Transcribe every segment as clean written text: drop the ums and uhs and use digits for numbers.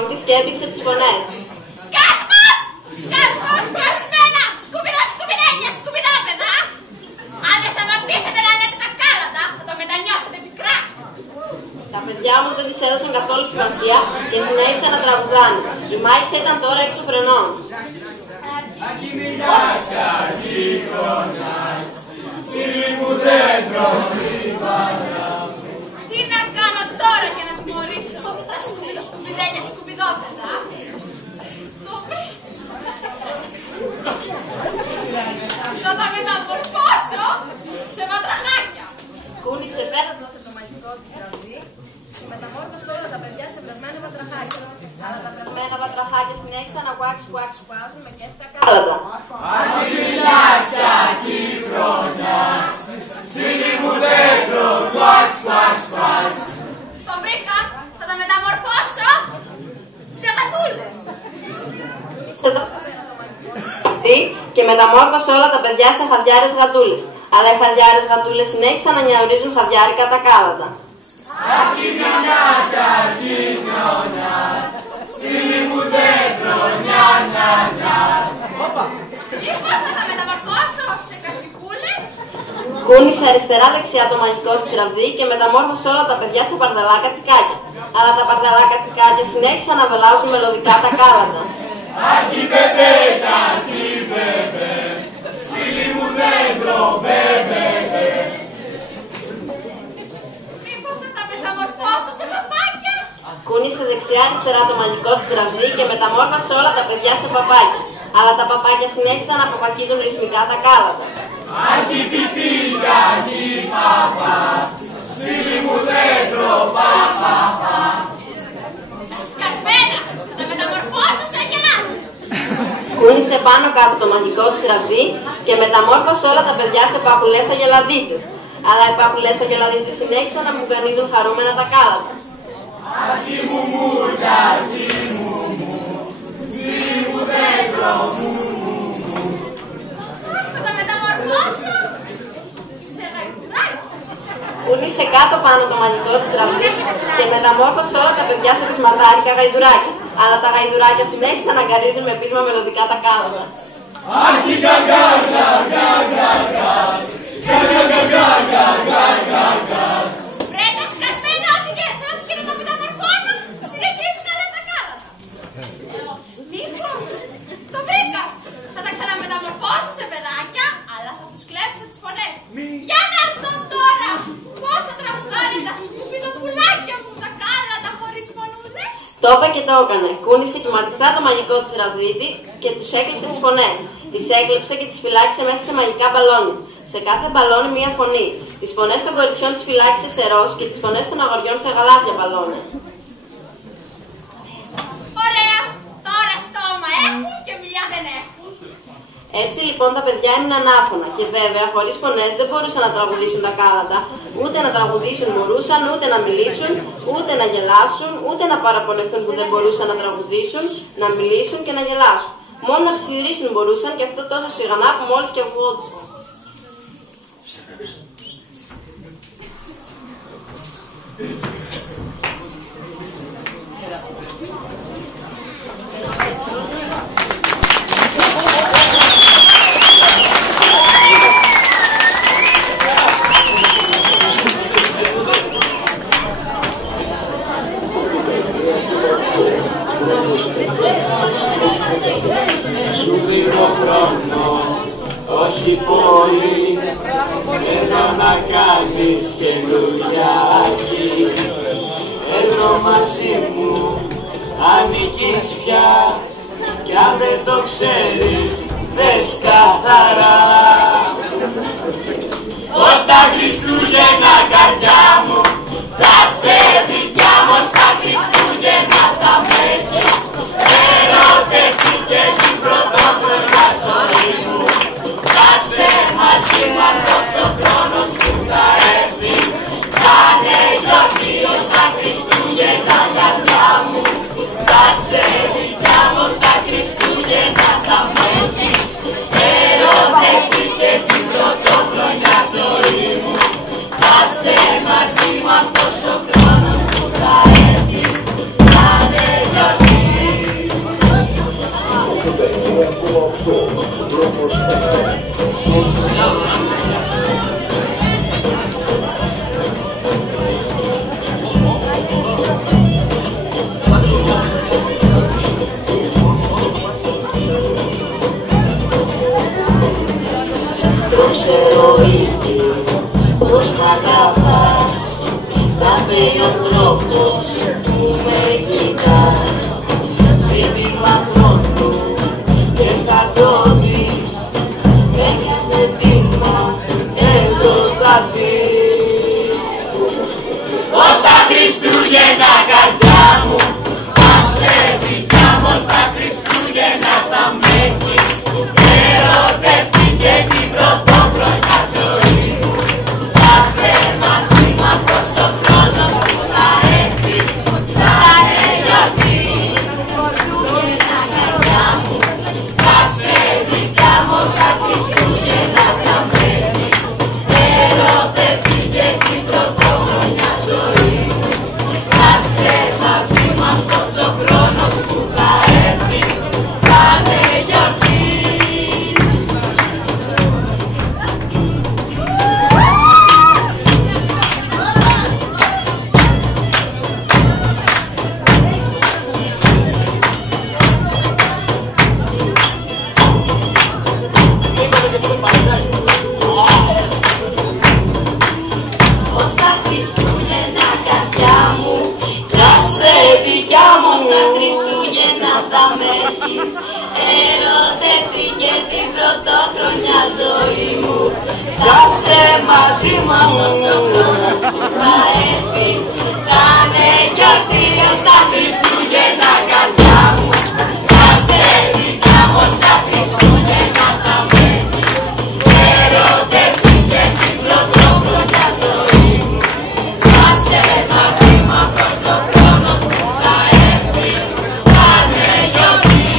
και έπαιξε τις φωνές. Σκάσμος! Σκάσμος! Σκασμένα! Σκουπιδό, σκουπιδένια, σκουπιδόπεδα! Αν δεν σταματήσετε να λέτε τα κάλαντα, θα το μετανιώσετε πικρά! Τα παιδιά μου δεν της έδωσαν καθόλου σημασία και συνέχισαν να τραγουδάνε. Η Μάγισσα ήταν τώρα έξω φρενών. Τι να κάνω τώρα για να τιμωρήσω τα σκουπιδένια σκουπιδόπεδα? Το βρήκα! Θα τα μεταμορφώσω σε βατραχάκια! Κούνησε πέρα το μαγικό της ραβδί και μεταμόρφωσε όλα τα παιδιά σε βρεγμένα βατραχάκια. Αλλά τα βρεγμένα βατραχάκια συνέχισαν να κουάζουν με κέφτα κάλαντα. Αχιλιάσια Κύπρονας, σύλλη μου δέντρο, κουάξ, κουάξ, κουάξ. Το βρήκα! Θα τα μεταμορφώσω σε γατούλες! Και μεταμόρφωσε όλα τα παιδιά σε χαδιάρες γατούλες. Αλλά οι χαδιάρες γατούλες συνέχισαν να νιαουρίζουν χαδιάρικα τα κάλαντα. Αχιλιάνιακα Κύπρονας, σύλλη μου δέντρο, νιά, νιά, νιά. Μήπως θα τα μεταμορφώσω σε κατσικούλες? Κούνησε αριστερά δεξιά το μαγικό της ραβδί και μεταμόρφωσε όλα τα παιδιά σε παρδαλά κατσικάκια. Αλλά τα παρδαλά κατσικάκια συνέχισαν να βελάζουν μελωδικά τα κάλαντα. Αχι μπεμπέ, αχι μπεμπέ, σύλλη μου δέντρο, μπεμπέ. Μήπως θα τα μεταμορφώσω σε παπάκια? Κούνησε δεξιά αριστερά το μαγικό της ραβδί και μεταμόρφωσε όλα τα παιδιά σε παπάκια. Αλλά τα παπάκια συνέχισαν να παπακίζουν ρυθμικά τα κάλαντα. Αχι πιπί, αχι παπά, σύλλη μου δέντρο, παπά. Σκασμένα! Θα τα μεταμορφώσω σε αγελάδες! Κούνησε πάνω κάτω το μαγικό της ραβδί και μεταμόρφωσε όλα τα παιδιά σε παπουλές αγελαδίτσες. Αλλά οι παπουλές αγελαδίτσες συνέχισαν να μου κανίζουν χαρούμενα τα κάλαντα. Αχι μου μου, αχι μου μου, σύλλη μου δέντρο, μου. Θα τα μεταμορφώσω σε γαϊδουράκια! Κούνησε κάτω πάνω το μαγικό της ραβδί και μεταμόρφωσε όλα τα παιδιά σε πεισματάρικα γαϊδουράκια. Αλλά τα γαϊδουράκια συνέχισαν να αγκαρίζουν με πείσμα μελωδικά τα κάλαντα. Αχι γαγά, γαγά, γαγά, γαγά, γαγά, γαγά, γαγά. Βρέτε σκασμένα ό,τι και να τα μεταμορφώνω, συνεχίζουν να λένε τα κάλαντα. Μήπως το βρήκα! Θα τα ξαναμεταμορφώσω σε παιδάκια, αλλά θα τους κλέψω τις φωνές. Για να δω τώρα πώς θα τραγουδάνε τα σκουπιδοπουλάκια μου τα κάλαντα χωρίς φωνούλες. Το είπε και το έκανε. Κούνησε κυματιστά το μαγικό της ραβδίτη και τους έκλειψε τις φωνές. Τις έκλειψε και τις φυλάξε μέσα σε μαγικά μπαλόνια. Σε κάθε μπαλόνι μία φωνή. Τις φωνές των κοριτσιών τις φυλάξε σε ροζ και τις φωνές των αγοριών σε γαλάζια μπαλόνια. Ωραία! Τώρα στόμα έχουν και μιλιά δεν έχουν. Έτσι λοιπόν τα παιδιά έμειναν άφωνα και βέβαια χωρίς φωνές δεν μπορούσαν να τραγουδήσουν τα κάλαντα. Ούτε να τραγουδήσουν μπορούσαν, ούτε να μιλήσουν, ούτε να γελάσουν, ούτε να παραπονεθούν που δεν μπορούσαν να τραγουδήσουν, να μιλήσουν και να γελάσουν. Μόνο να ψιθυρίσουν μπορούσαν και αυτό τόσο σιγανά που μόλις και ακουγόντουσαν. Σου δίνω χρόνο, όχι πολύ, θέλω να κάνεις καινούργια αρχή. Έλω μαζί μου, ανήκεις πια, κι αν δεν το ξέρεις, δες καθαρά. Ως τα Χριστούγεννα καρδιά μου, θα σε δικιά μου, ως τα Χριστούγεννα θα με έχεις. Ερωτευτεί και την πρωτόχρονιά ζωή μου, θα σε μαζί μου αυτός ο χρόνος που θα έρθει. Θα είναι γιορτή ως τα Χριστούγεννα καρδιά μου, θα σε δικιά μου, ως τα Χριστούγεννα θα με έχεις. Ερωτευτεί και την πρωτόχρονιά ζωή μου, θα σε μαζί μου αυτός ο χρόνος που θα έρθει. Θα είναι ξέρω ήδη πως μ' αγαπάς. Κοιτάμε ο τρόπος που με κοιτάς. Ζήτημα χρόνου και θα το δεις. Με κάθε βήμα εδώ θα δεις. Ως τα Χριστούγεννα καρδιά μου θα σε δικιά μου. Ως τα Χριστούγεννα θα με έχεις ερωτευτεί και την πρωτόχρονια ζωή μου. Θα σε μαζί μου αυτός ο χρόνος που θα έρθει. Θα είναι γιορτή. Χριστούγεννα καρδιά μου θα σε δικιά μου. Ως τα Χριστούγεννα θα με έχεις ερωτευτεί και την πρωτόχρονια ζωή μου. Θα σε μαζί μου αυτός ο χρόνος που θα έρθει. Θα είναι γιορτή. Ως τα Χριστούγεννα καρδιά μου θα σε δικιά μου. Ως τα Χριστούγεννα θα με έχεις ερωτευτεί και την πρωτόχρονια ζωή μου. Θα σε μαζί μου αυτός ο χρόνος που θα έρθει. Θα είναι γιορτή. Ως τα Χριστούγεννα καρδιά μου θα σε δικιά μου. Ως τα Χριστούγεννα θα με έχεις ερωτευτεί και την πρωτόχρονια ζωή μου. Θα σε μαζί μου αυτός ο χρόνος που θα έρθει. Θα είναι γιορτή.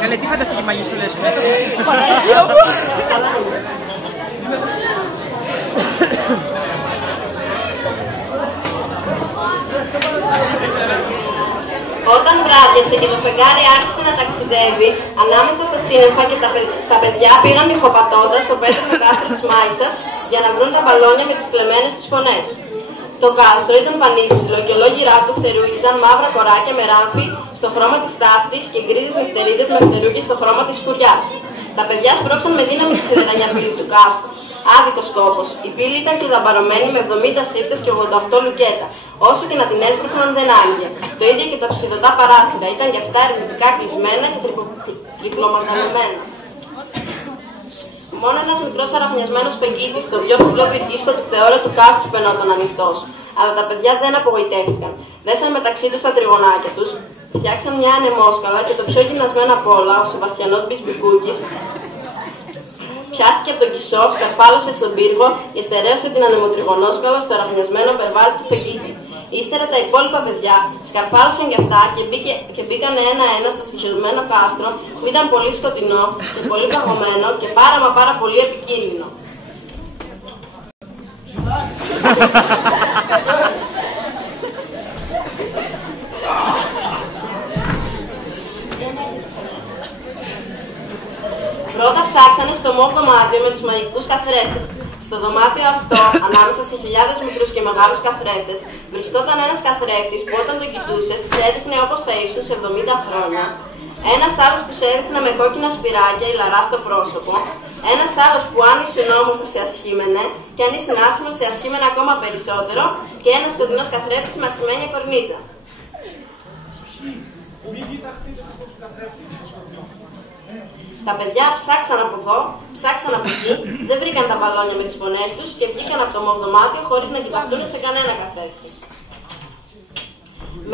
Καλέ, τι φανταστική μαγική σου λες, Μέση. Όταν βράδιασε και το φεγγάρι άρχισε να ταξιδεύει ανάμεσα στα σύννεφα και τα παιδιά πήγαν ηχοπατώντας στο πέτρινο κάστρο της Μάησας για να βρουν τα μπαλόνια με τις κλεμμένες τους φωνές. Το κάστρο ήταν πανύψηλο και ολόγυρά του φτερούγιζαν μαύρα κοράκια με ράμφη στο χρώμα της ταύτης και γκρίζες νυχτερίδες με φτερούγι στο χρώμα της σκουριάς. Τα παιδιά σπρώξαν με δύναμη τη σιδερένια πύλη του κάστρου. Άδικος κόπος. Η πύλη ήταν κλειδαμπαρωμένη με 70 σύρτες και 88 λουκέτα. Όσο και να την έσπρωχναν δεν άνοιγε. Το ίδιο και τα ψιδωτά παράθυρα. Ήταν και αυτά ερευνητικά κλεισμένα και τριπλομαγανεμένα. Μόνο ένας μικρός αραχνιασμένος πεγκίτης στο πιο ψηλό πυργίστο του θεώρητου κάστρου φαινόταν ανοιχτός. Αλλά τα παιδιά δεν απογοητεύτηκαν. Δέσαν μεταξύ τους τα τριγωνάκια τους, φτιάξαν μια ανεμόσκαλα και το πιο γυμνασμένο απ' όλα, ο Σεβαστιανός Μπισμπικούκης, πιάστηκε από τον κισό, σκαρφάλωσε στον πύργο και στερέωσε την ανεμοτριγωνόσκαλα στο αραχνιασμένο περβάζι του φεγγίτη. Ύστερα τα υπόλοιπα παιδιά σκαρφάλωσαν κι αυτά και μπήκαν ένα-ένα στο συγχυρωμένο κάστρο που ήταν πολύ σκοτεινό και πολύ παγωμένο και πάρα πολύ επικίνδυνο. Πρώτα ψάξανε στο μοβ δωμάτιο με τους μαγικούς καθρέφτες. Στο δωμάτιο αυτό, ανάμεσα σε χιλιάδες μικρούς και μεγάλους καθρέφτες, βρισκόταν ένας καθρέφτης που όταν τον κοιτούσες σε έδειχνε όπως θα ήσουν σε 70 χρόνια. Ένας άλλος που σε έδειχνε με κόκκινα σπυράκια ηλαρά στο πρόσωπο. Ένας άλλος που αν ήσουν όμορφος σε ασχήμενε και αν ήσουν άσχημος σε ασχήμενε ακόμα περισσότερο. Και ένας σκοτεινός καθρέφτης με ασημένια κορνίζα. Τα παιδιά ψάξαν από εδώ, ψάξαν από εκεί, δεν βρήκαν τα μπαλόνια με τις φωνές τους και βγήκαν από το μοβδωμάτιο χωρίς να κοιταχτούν σε κανένα καθρέφτη.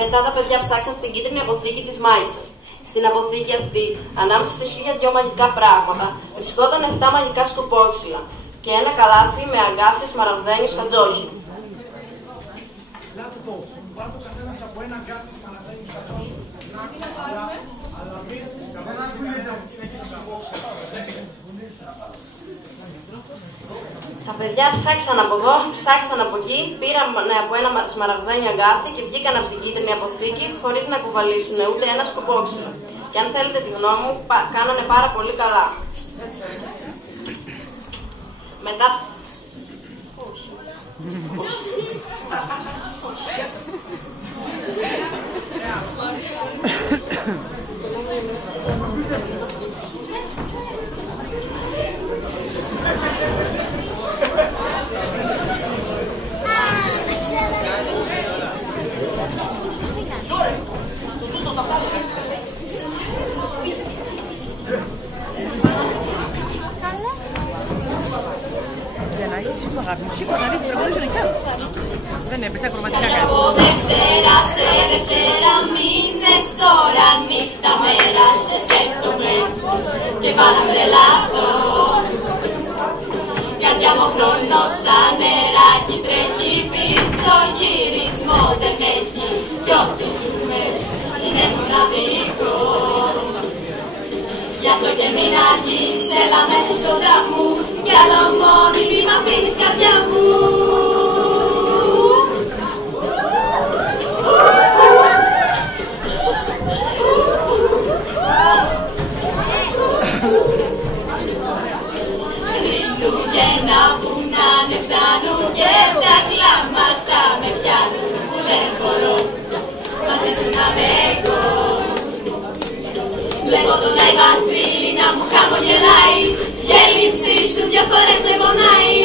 Μετά τα παιδιά ψάξαν στην κίτρινη αποθήκη της Μάησας. Στην αποθήκη αυτή, ανάμεσα σε 1002 μαγικά πράγματα, βρισκόταν 7 μαγικά σκουπόξυλα και ένα καλάθι με αγκάθιες μαραγδένιους χατζόχι. Πάρ' το καθένας από ένα αγκάθι μαραγδένιους χατζόχι. Αλλά μην είναι εκεί το σκουπόξυλο. Τα παιδιά ψάξαν από εδώ, ψάξαν από εκεί, πήραν από ένα σμαραγδένιο αγκάθι και βγήκαν από την κίτρινη αποθήκη χωρίς να κουβαλήσουν ούτε ένα σκουπόξυλο. Και αν θέλετε τη γνώμη μου, κάνανε πάρα πολύ καλά. Μετά... Δεν έπαιξε ακροματικά κάτι. Από Δευτέρα σε Δευτέρα μήνες τώρα νύχτα μέρα σε σκέφτομαι και πάω να τρελαθώ. Καρδιά μου χρόνο σαν νεράκι τρέχει πίσω, γυρισμό δεν έχει κι ό,τι ζούμε είναι μοναδικό. Γι' αυτό και μην αργείς, έλα μέσα κοντά μου κι άλλο μόνη μη μ' αφήνεις καρδιά μου. Χριστούγεννα που να ναι φτάνουν και τα κλάματα με πιάνουν που δεν μπορώ μαζί σου να με εγώ. Βλέπω τον Άι Βασίλη να μου χαμογελάει, η έλλειψη σου δυο φορές με πονάει.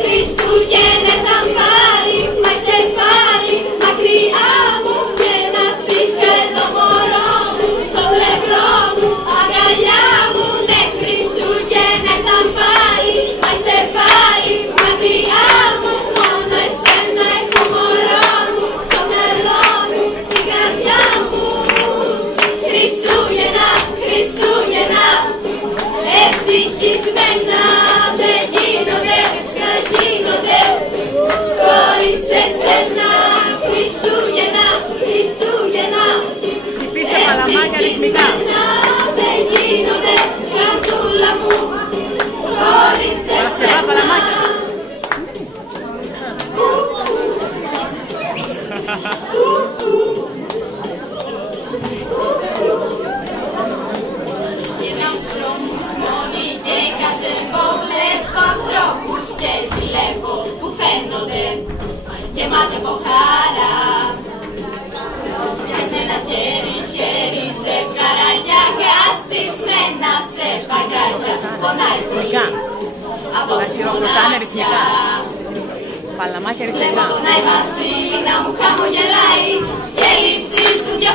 Χριστούγεννα ήταν πάλι, μα είσαι πάλι μακριά μου και να σήκω το μωρό μου στο πλευρό μου, αγκαλιά μου. Ναι, Χριστούγεννα ήταν πάλι, μα είσαι πάλι μακριά μου. Μόνο εσένα έχω μωρό μου, στο μυαλό μου, στην καρδιά μου. Χριστούγεννα, Χριστούγεννα, ευτυχισμένα δεν γίνονται, θα γίνονται χωρίς εσένα. Χριστούγεννα, Χριστούγεννα, ευτυχισμένα δεν γίνονται, καρδούλα μου, χωρίς εσένα. Γυρνάω στους δρόμους μόνη και καζεύω, βλέπω ανθρώπους και ζηλεύω που φαίνονται γεμάτοι από χαρά. Και σε ένα χέρι, χέρι ζευγαράκια καθισμένα σε παγκάκια, πονάει πολύ απόψη μοναξιά. Βλέπω τον Άι Βασίλη να μου χαμογελάει, η έλλειψη σου δυο